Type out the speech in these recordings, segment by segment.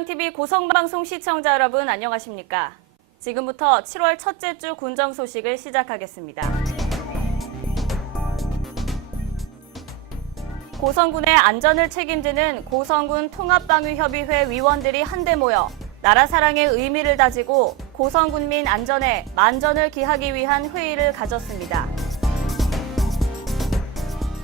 고장TV 고성방송 시청자 여러분 안녕하십니까? 지금부터 7월 첫째 주 군정 소식을 시작하겠습니다. 고성군의 안전을 책임지는 고성군 통합방위협의회 위원들이 한데 모여 나라 사랑의 의미를 다지고 고성군민 안전에 만전을 기하기 위한 회의를 가졌습니다.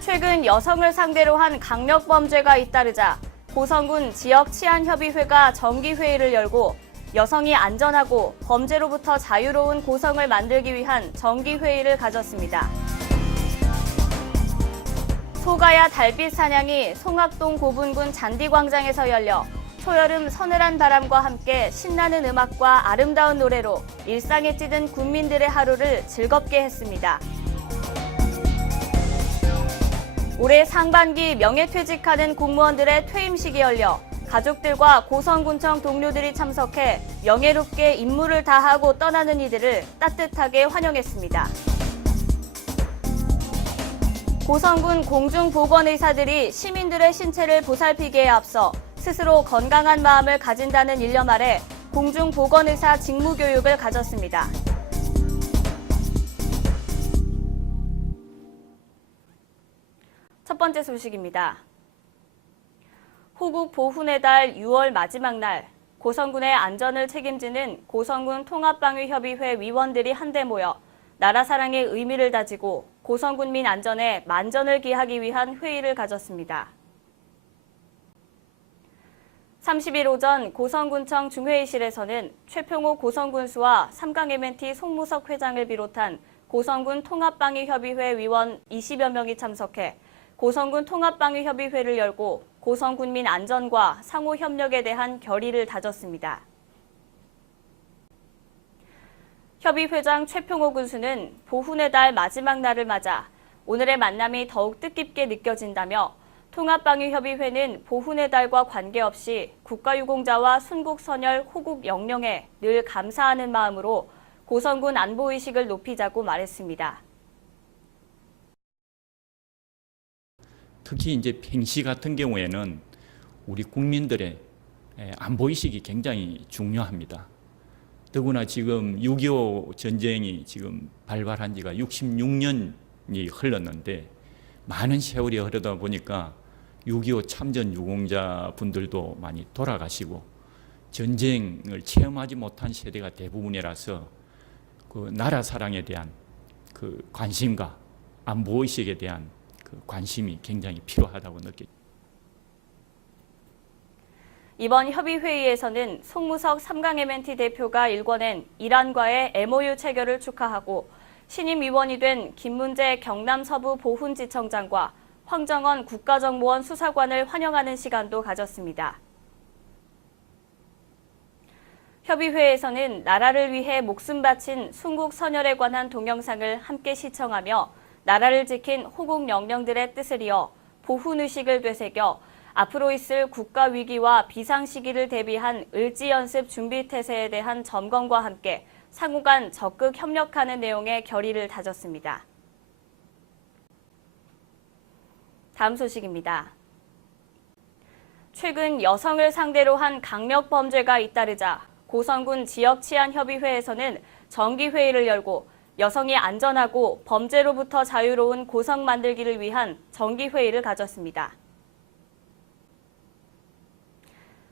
최근 여성을 상대로 한 강력범죄가 잇따르자 고성군 지역치안협의회가 정기회의를 열고 여성이 안전하고 범죄로부터 자유로운 고성을 만들기 위한 정기회의를 가졌습니다. 소가야 달빛 사냥이 송악동 고분군 잔디광장에서 열려 초여름 서늘한 바람과 함께 신나는 음악과 아름다운 노래로 일상에 찌든 군민들의 하루를 즐겁게 했습니다. 올해 상반기 명예퇴직하는 공무원들의 퇴임식이 열려 가족들과 고성군청 동료들이 참석해 명예롭게 임무를 다하고 떠나는 이들을 따뜻하게 환영했습니다. 고성군 공중보건의사들이 시민들의 신체를 보살피기에 앞서 스스로 건강한 마음을 가진다는 일념 아래 공중보건의사 직무교육을 가졌습니다. 첫 번째 소식입니다. 호국 보훈의 달 6월 마지막 날 고성군의 안전을 책임지는 고성군 통합방위협의회 위원들이 한데 모여 나라 사랑의 의미를 다지고 고성군민 안전에 만전을 기하기 위한 회의를 가졌습니다. 30일 오전 고성군청 중회의실에서는 최평호 고성군수와 삼강 M&T 송무석 회장을 비롯한 고성군 통합방위협의회 위원 20여 명이 참석해 고성군 통합방위협의회를 열고 고성군민 안전과 상호 협력에 대한 결의를 다졌습니다. 협의회장 최평호 군수는 보훈의 달 마지막 날을 맞아 오늘의 만남이 더욱 뜻깊게 느껴진다며 통합방위협의회는 보훈의 달과 관계없이 국가유공자와 순국선열 호국 영령에 늘 감사하는 마음으로 고성군 안보의식을 높이자고 말했습니다. 특히 이제 평시 같은 경우에는 우리 국민들의 안보의식이 굉장히 중요합니다. 더구나 지금 6.25 전쟁이 지금 발발한 지가 66년이 흘렀는데 많은 세월이 흐르다 보니까 6.25 참전 유공자 분들도 많이 돌아가시고 전쟁을 체험하지 못한 세대가 대부분이라서 그 나라 사랑에 대한 그 관심과 안보의식에 대한 그 관심이 굉장히 필요하다고 느껴집니다. 이번 협의회의에서는 송무석 삼강 M&T 대표가 일궈낸 이란과의 MOU 체결을 축하하고 신임 위원이 된 김문재 경남 서부 보훈지청장과 황정원 국가정보원 수사관을 환영하는 시간도 가졌습니다. 협의회에서는 나라를 위해 목숨 바친 순국선열에 관한 동영상을 함께 시청하며 나라를 지킨 호국 영령들의 뜻을 이어 보훈의식을 되새겨 앞으로 있을 국가 위기와 비상 시기를 대비한 을지연습 준비태세에 대한 점검과 함께 상호 간 적극 협력하는 내용의 결의를 다졌습니다. 다음 소식입니다. 최근 여성을 상대로 한 강력범죄가 잇따르자 고성군 지역치안협의회에서는 정기회의를 열고 여성이 안전하고 범죄로부터 자유로운 고성 만들기를 위한 정기회의를 가졌습니다.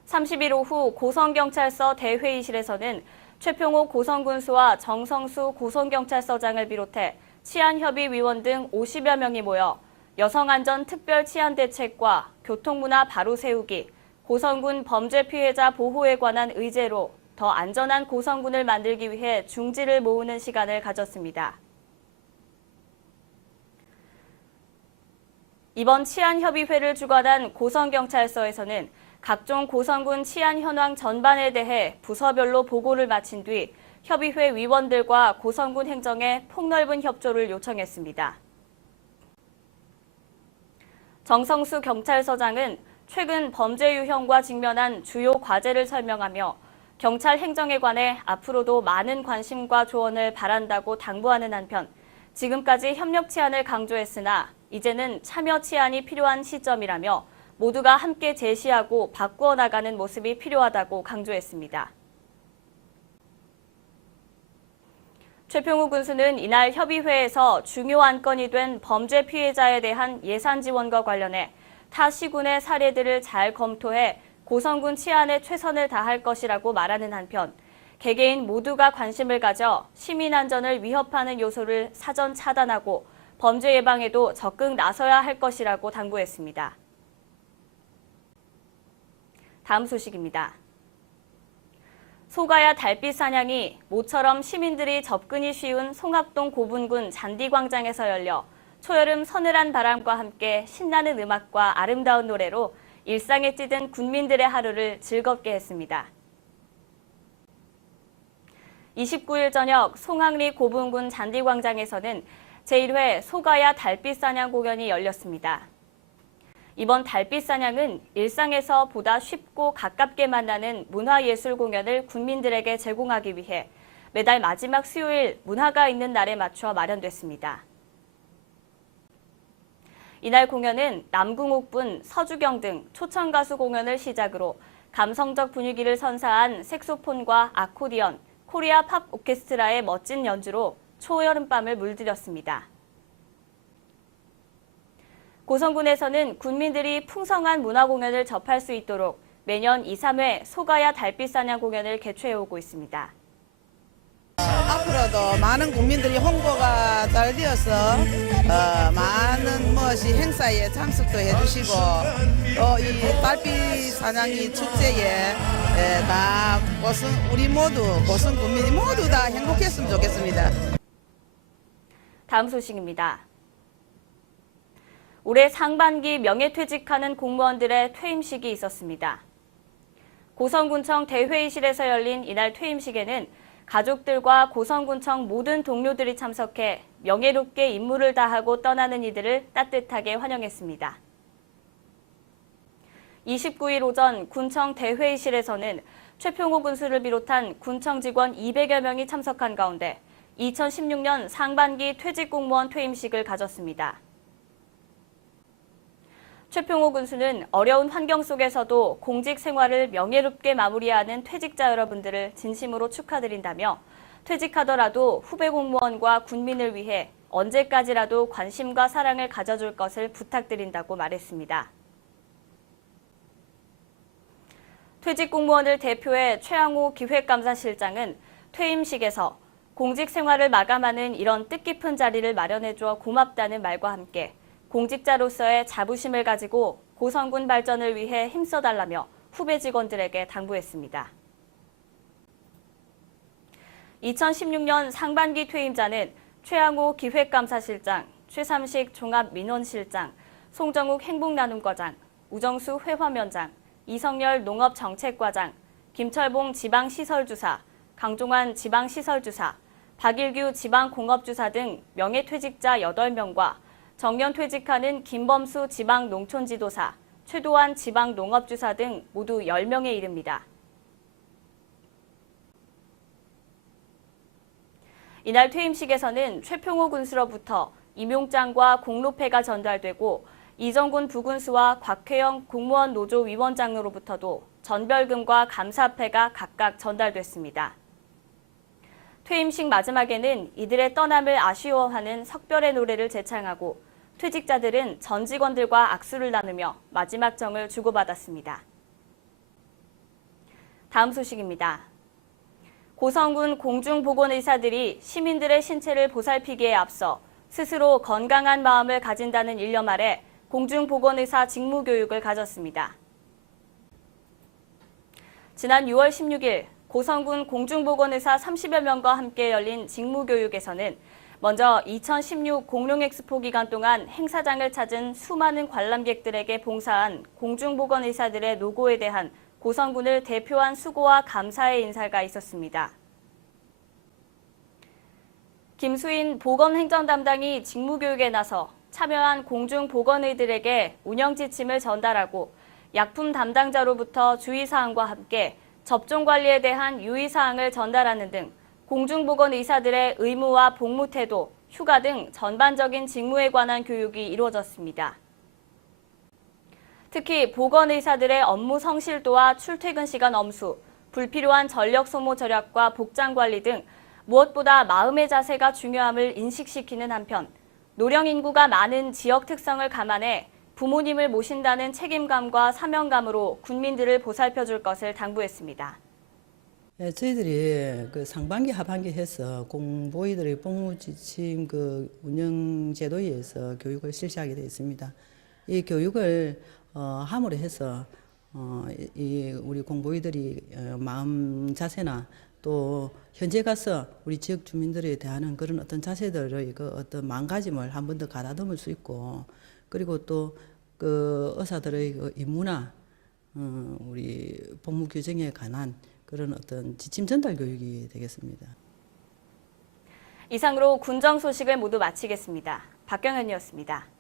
30일 오후 고성경찰서 대회의실에서는 최평호 고성군수와 정성수 고성경찰서장을 비롯해 치안협의위원 등 50여 명이 모여 여성안전 특별치안대책과 교통문화 바로 세우기, 고성군 범죄 피해자 보호에 관한 의제로 더 안전한 고성군을 만들기 위해 중지를 모으는 시간을 가졌습니다. 이번 치안협의회를 주관한 고성경찰서에서는 각종 고성군 치안 현황 전반에 대해 부서별로 보고를 마친 뒤 협의회 위원들과 고성군 행정에 폭넓은 협조를 요청했습니다. 정성수 경찰서장은 최근 범죄 유형과 직면한 주요 과제를 설명하며 경찰 행정에 관해 앞으로도 많은 관심과 조언을 바란다고 당부하는 한편 지금까지 협력 치안을 강조했으나 이제는 참여 치안이 필요한 시점이라며 모두가 함께 제시하고 바꾸어 나가는 모습이 필요하다고 강조했습니다. 최평우 군수는 이날 협의회에서 중요 안건이 된 범죄 피해자에 대한 예산 지원과 관련해 타 시군의 사례들을 잘 검토해 고성군 치안에 최선을 다할 것이라고 말하는 한편 개개인 모두가 관심을 가져 시민 안전을 위협하는 요소를 사전 차단하고 범죄 예방에도 적극 나서야 할 것이라고 당부했습니다. 다음 소식입니다. 소가야 달빛 사냥이 모처럼 시민들이 접근이 쉬운 송악동 고분군 잔디광장에서 열려 초여름 서늘한 바람과 함께 신나는 음악과 아름다운 노래로 일상에 찌든 군민들의 하루를 즐겁게 했습니다. 29일 저녁 송악리 고분군 잔디광장에서는 제1회 소가야 달빛 사냥 공연이 열렸습니다. 이번 달빛 사냥은 일상에서 보다 쉽고 가깝게 만나는 문화예술 공연을 국민들에게 제공하기 위해 매달 마지막 수요일 문화가 있는 날에 맞춰 마련됐습니다. 이날 공연은 남궁옥분, 서주경 등 초청 가수 공연을 시작으로 감성적 분위기를 선사한 색소폰과 아코디언, 코리아 팝 오케스트라의 멋진 연주로 초여름밤을 물들였습니다. 고성군에서는 군민들이 풍성한 문화공연을 접할 수 있도록 매년 2, 3회 소가야 달빛 사냥 공연을 개최해오고 있습니다. 앞으로도 많은 국민들이 홍보가 잘 되어서 많은 행사에 참석도 해주시고 또 이 달빛 사냥이 축제에 다 우리 모두 고성 국민이 모두 다 행복했으면 좋겠습니다. 다음 소식입니다. 올해 상반기 명예퇴직하는 공무원들의 퇴임식이 있었습니다. 고성군청 대회의실에서 열린 이날 퇴임식에는 가족들과 고성군청 모든 동료들이 참석해 명예롭게 임무를 다하고 떠나는 이들을 따뜻하게 환영했습니다. 29일 오전 군청 대회의실에서는 최평호 군수를 비롯한 군청 직원 200여 명이 참석한 가운데 2016년 상반기 퇴직 공무원 퇴임식을 가졌습니다. 최평호 군수는 어려운 환경 속에서도 공직 생활을 명예롭게 마무리하는 퇴직자 여러분들을 진심으로 축하드린다며 퇴직하더라도 후배 공무원과 군민을 위해 언제까지라도 관심과 사랑을 가져줄 것을 부탁드린다고 말했습니다. 퇴직 공무원을 대표해 최양호 기획감사실장은 퇴임식에서 공직 생활을 마감하는 이런 뜻깊은 자리를 마련해줘 고맙다는 말과 함께 공직자로서의 자부심을 가지고 고성군 발전을 위해 힘써달라며 후배 직원들에게 당부했습니다. 2016년 상반기 퇴임자는 최양호 기획감사실장, 최삼식 종합민원실장, 송정욱 행복나눔과장, 우정수 회화면장, 이성열 농업정책과장, 김철봉 지방시설주사, 강종환 지방시설주사, 박일규 지방공업주사 등 명예퇴직자 8명과 정년퇴직하는 김범수 지방농촌지도사, 최도환 지방농업주사 등 모두 10명에 이릅니다. 이날 퇴임식에서는 최평호 군수로부터 임용장과 공로패가 전달되고 이정군 부군수와 곽회영 공무원 노조 위원장으로부터도 전별금과 감사패가 각각 전달됐습니다. 퇴임식 마지막에는 이들의 떠남을 아쉬워하는 석별의 노래를 제창하고 퇴직자들은 전 직원들과 악수를 나누며 마지막 정을 주고받았습니다. 다음 소식입니다. 고성군 공중보건의사들이 시민들의 신체를 보살피기에 앞서 스스로 건강한 마음을 가진다는 일념 아래 공중보건의사 직무교육을 가졌습니다. 지난 6월 16일 고성군 공중보건의사 30여 명과 함께 열린 직무교육에서는 먼저 2016 공룡엑스포 기간 동안 행사장을 찾은 수많은 관람객들에게 봉사한 공중보건의사들의 노고에 대한 고성군을 대표한 수고와 감사의 인사가 있었습니다. 김수인 보건행정 담당이 직무교육에 나서 참여한 공중보건의들에게 운영 지침을 전달하고 약품 담당자로부터 주의사항과 함께 접종관리에 대한 유의사항을 전달하는 등 공중보건의사들의 의무와 복무 태도, 휴가 등 전반적인 직무에 관한 교육이 이루어졌습니다. 특히 보건의사들의 업무 성실도와 출퇴근 시간 엄수, 불필요한 전력 소모 절약과 복장 관리 등 무엇보다 마음의 자세가 중요함을 인식시키는 한편 노령 인구가 많은 지역 특성을 감안해 부모님을 모신다는 책임감과 사명감으로 국민들을 보살펴줄 것을 당부했습니다. 예, 저희들이 그 상반기 하반기 해서 공보위들의 복무지침 그 운영 제도에 의해서 교육을 실시하게 되어 있습니다. 이 교육을 함으로 해서 이 우리 공보위들이 마음 자세나 또 현재 가서 우리 지역 주민들에 대한 그런 어떤 자세들의 그 어떤 마음가짐을 한 번 더 가다듬을 수 있고, 그리고 또 그 의사들의 그 임무나 우리 복무 규정에 관한 그런 어떤 지침 전달 교육이 되겠습니다. 이상으로 군정 소식을 모두 마치겠습니다. 박경현이었습니다.